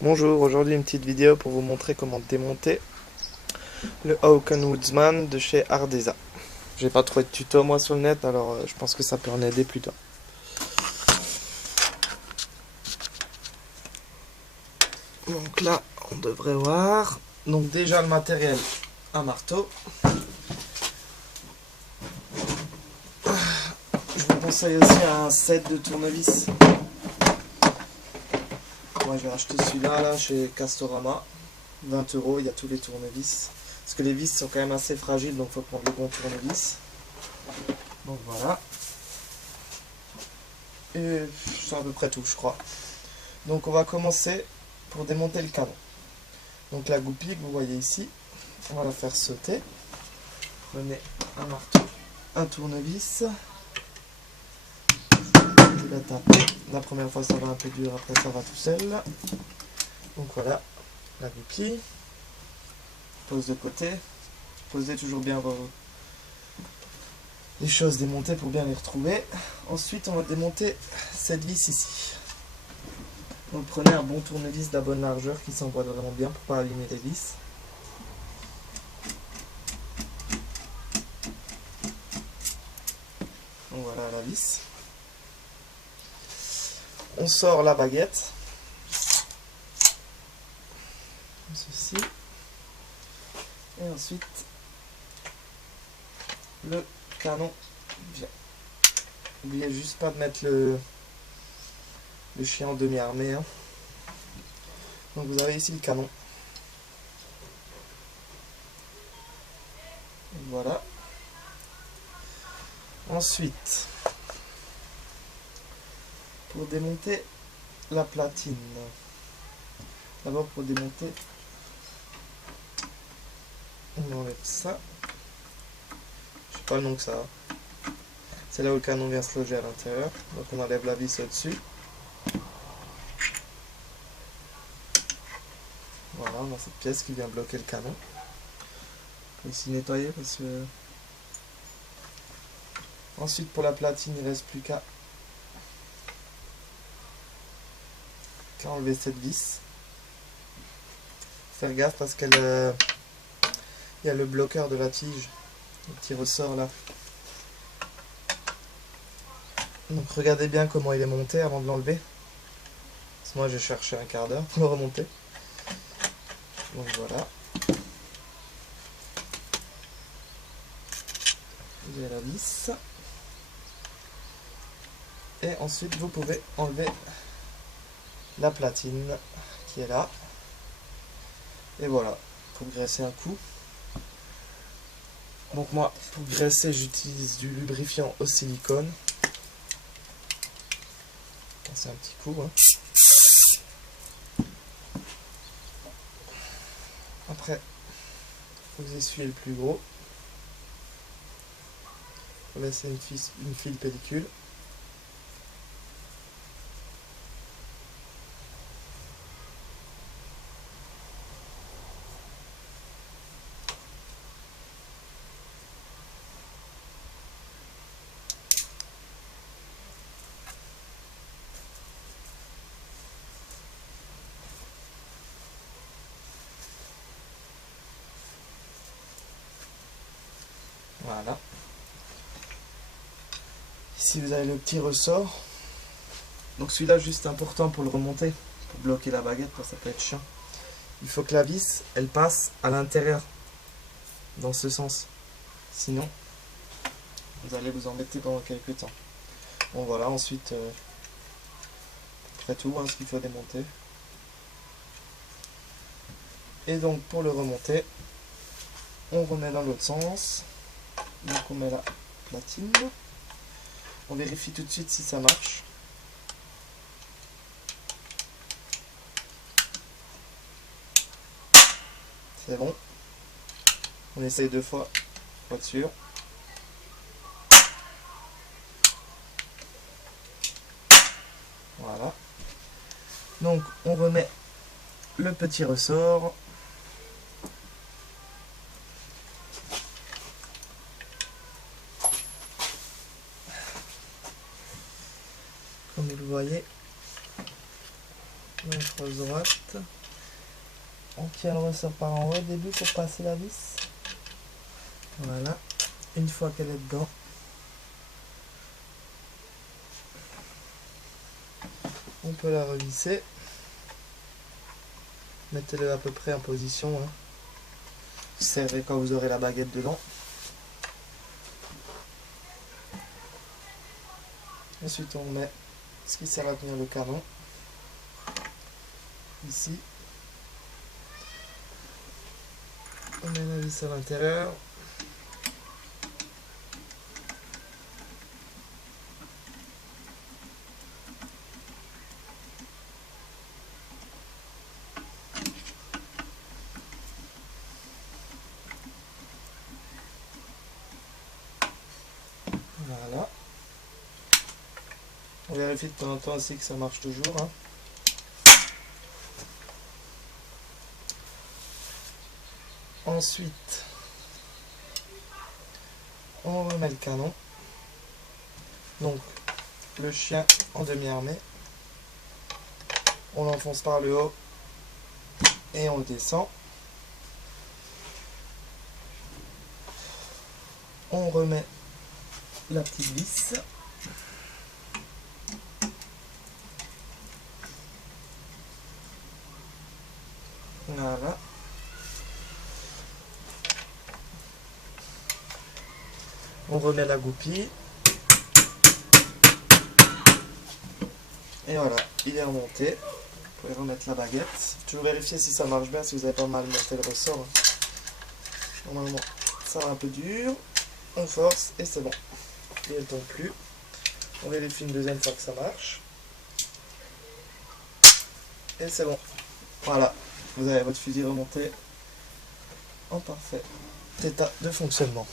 Bonjour, aujourd'hui une petite vidéo pour vous montrer comment démonter le Hawken Woodsman de chez Ardeza. J'ai pas trouvé de tuto moi sur le net, alors je pense que ça peut en aider plus tard. Donc là, on devrait voir. Donc déjà le matériel, un marteau. Je vous conseille aussi un set de tournevis. Moi j'ai acheté celui-là là, chez Castorama. 20 €, il y a tous les tournevis. Parce que les vis sont quand même assez fragiles, donc il faut prendre le bon tournevis. Donc voilà. Et c'est à peu près tout, je crois. Donc on va commencer pour démonter le canon. Donc la goupille que vous voyez ici, on va la faire sauter. Prenez un marteau, un tournevis. Vous la tapez. La première fois ça va un peu dur, après ça va tout seul. Donc voilà, la goupille. Pose de côté. Posez toujours bien les choses démontées pour bien les retrouver. Ensuite on va démonter cette vis ici. Donc prenez un bon tournevis de la bonne largeur qui s'envoie vraiment bien pour pas abîmer les vis. Donc voilà la vis. On sort la baguette. Comme ceci. Et ensuite le canon vient. N'oubliez juste pas de mettre le chien en demi-armée. Hein. Donc vous avez ici le canon. Voilà. Ensuite, pour démonter la platine. D'abord pour démonter, on enlève ça. Je sais pas le nom que ça a. C'est là où le canon vient se loger à l'intérieur. Donc on enlève la vis au-dessus. Voilà, on a cette pièce qui vient bloquer le canon. On va ici nettoyer parce que... Ensuite pour la platine, il ne reste plus qu'à enlever cette vis. Faire gaffe parce qu'il y a le bloqueur de la tige, le petit ressort là. Donc regardez bien comment il est monté avant de l'enlever. Parce que moi j'ai cherché un quart d'heure pour le remonter. Donc voilà. J'ai la vis. Et ensuite vous pouvez enlever la platine qui est là. Et voilà, pour graisser un coup. Donc moi, pour graisser, j'utilise du lubrifiant au silicone. C'est un petit coup. Hein. Après, vous essuyez le plus gros. Vous laissez une file pellicule. Voilà. Ici vous avez le petit ressort. Donc celui-là juste important pour le remonter, pour bloquer la baguette, parce que ça peut être chiant. Il faut que la vis, elle passe à l'intérieur, dans ce sens. Sinon, vous allez vous embêter pendant quelques temps. Bon voilà, ensuite, après tout, hein, ce qu'il faut démonter. Et donc pour le remonter, on remet dans l'autre sens. Donc on met la platine. On vérifie tout de suite si ça marche. C'est bon. On essaye 2 fois, pour être sûr. Voilà. Donc on remet le petit ressort. Comme vous le voyez. Donc gauche droite. On tient le ressort par en haut au début pour passer la vis. Voilà. Une fois qu'elle est dedans, on peut la revisser. Mettez-le à peu près en position. Hein. Servez quand vous aurez la baguette dedans. Ensuite, on met ce qui sert à tenir le canon. Ici. On met la vis à l'intérieur. Voilà. On vérifie de temps en temps aussi que ça marche toujours. Hein. Ensuite, on remet le canon. Donc, le chien en demi-armée. On l'enfonce par le haut et on le descend. On remet la petite vis. Voilà. On remet la goupille. Et voilà, il est remonté. Vous pouvez remettre la baguette. Toujours vérifier si ça marche bien, si vous n'avez pas mal monté le ressort. Normalement, ça va un peu dur. On force et c'est bon. Il ne tombe plus. On vérifie une deuxième fois que ça marche. Et c'est bon. Voilà, vous avez votre fusil remonté en parfait état de fonctionnement.